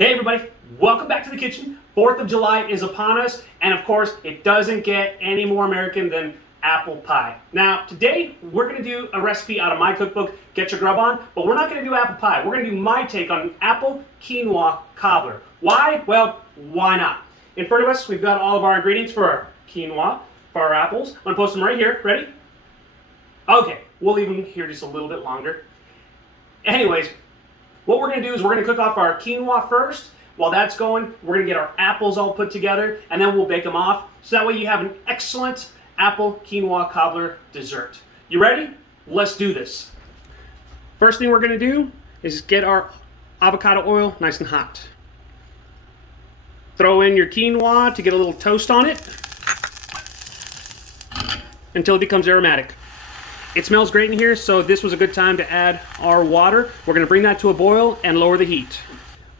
Hey everybody, welcome back to the kitchen. 4th of July is upon us, and of course, it doesn't get any more American than apple pie. Now, today, we're gonna do a recipe out of my cookbook, Get Your Grub On, but we're not gonna do apple pie. We're gonna do my take on apple quinoa cobbler. Why? Well, why not? In front of us, we've got all of our ingredients for our quinoa, for our apples. I'm gonna post them right here. Ready? Okay, we'll leave them here just a little bit longer. Anyways, what we're going to do is we're going to cook off our quinoa first. While that's going, we're going to get our apples all put together, and then we'll bake them off. So that way you have an excellent apple quinoa cobbler dessert. You ready? Let's do this. First thing we're going to do is get our avocado oil nice and hot. Throw in your quinoa to get a little toast on it until it becomes aromatic. It smells great in here, so this was a good time to add our water. We're going to bring that to a boil and lower the heat.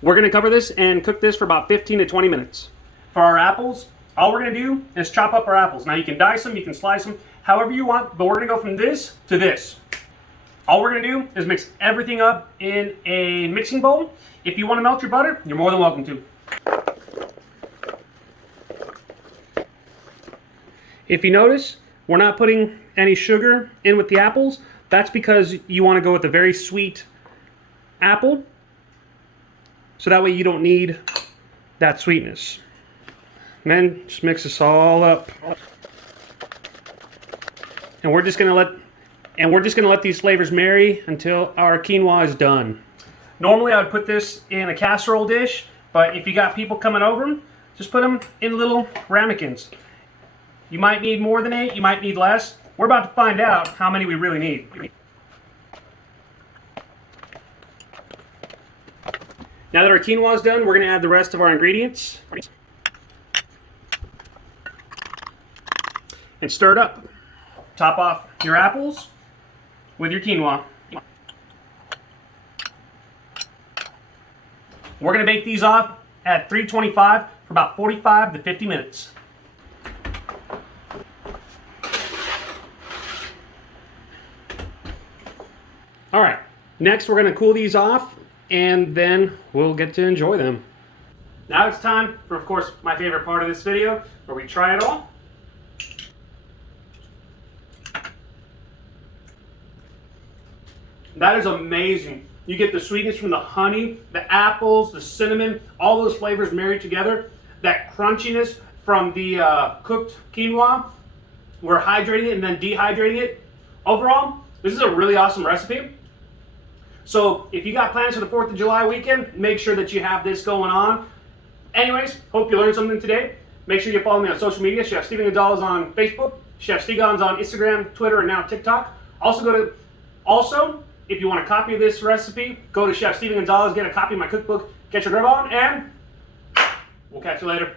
We're going to cover this and cook this for about 15 to 20 minutes. For our apples, all we're going to do is chop up our apples. Now you can dice them, you can slice them, however you want, but we're going to go from this to this. All we're going to do is mix everything up in a mixing bowl. If you want to melt your butter, you're more than welcome to. If you notice, we're not putting any sugar in with the apples. That's because you want to go with a very sweet apple, so that way you don't need that sweetness. And then just mix this all up, and we're just gonna let these flavors marry until our quinoa is done. Normally I would put this in a casserole dish, but if you got people coming over, just put them in little ramekins. You might need more than 8, you might need less. We're about to find out how many we really need. Now that our quinoa is done, we're going to add the rest of our ingredients and stir it up. Top off your apples with your quinoa. We're going to bake these off at 325 for about 45 to 50 minutes. All right, next we're going to cool these off, and then we'll get to enjoy them. Now it's time for, of course, my favorite part of this video, where we try it all. That is amazing. You get the sweetness from the honey, the apples, the cinnamon, all those flavors married together. That crunchiness from the cooked quinoa. We're hydrating it and then dehydrating it. Overall, this is a really awesome recipe. So if you got plans for the 4th of July weekend, make sure that you have this going on. Anyways, hope you learned something today. Make sure you follow me on social media. Chef Steven Gonzalez on Facebook, Chef Stegons on Instagram, Twitter, and now TikTok. Also, if you want a copy of this recipe, go to Chef Steven Gonzalez, get a copy of my cookbook, Get Your Grub On, and we'll catch you later.